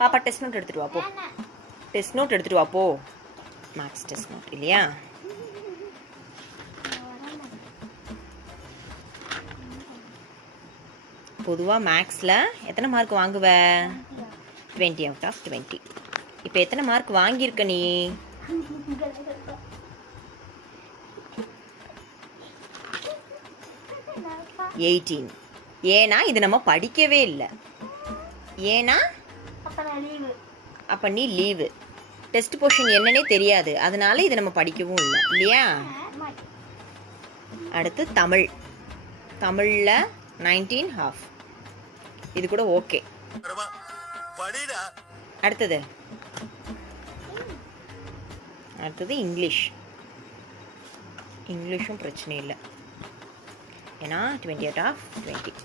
பாப்பா test note எடுத்துகிட்டு வா போ. டெஸ்ட் நோட் எடுத்துகிட்டு வா போ. மேக்ஸ் டெஸ்ட் நோட் இல்லையா? பொதுவாக மேக்ஸில் எத்தனை மார்க் வாங்குவ? 20 out of 20. இப்போ எத்தனை மார்க் வாங்கியிருக்க நீ? 18. ஏன்னா இது நம்ம படிக்கவே இல்லை. ஏன்னா அப்போ நீ லீவு. டெஸ்ட் போர்ஷன் என்னன்னே தெரியாது, அதனால இதை நம்ம படிக்கவும் இல்லை இல்லையா? அடுத்து தமிழ். தமிழில் 19.5. இது கூட ஓகே. அடுத்தது இங்கிலீஷ். இங்கிலீஷும் பிரச்சனை இல்லை, ஏன்னா 20 out of 20.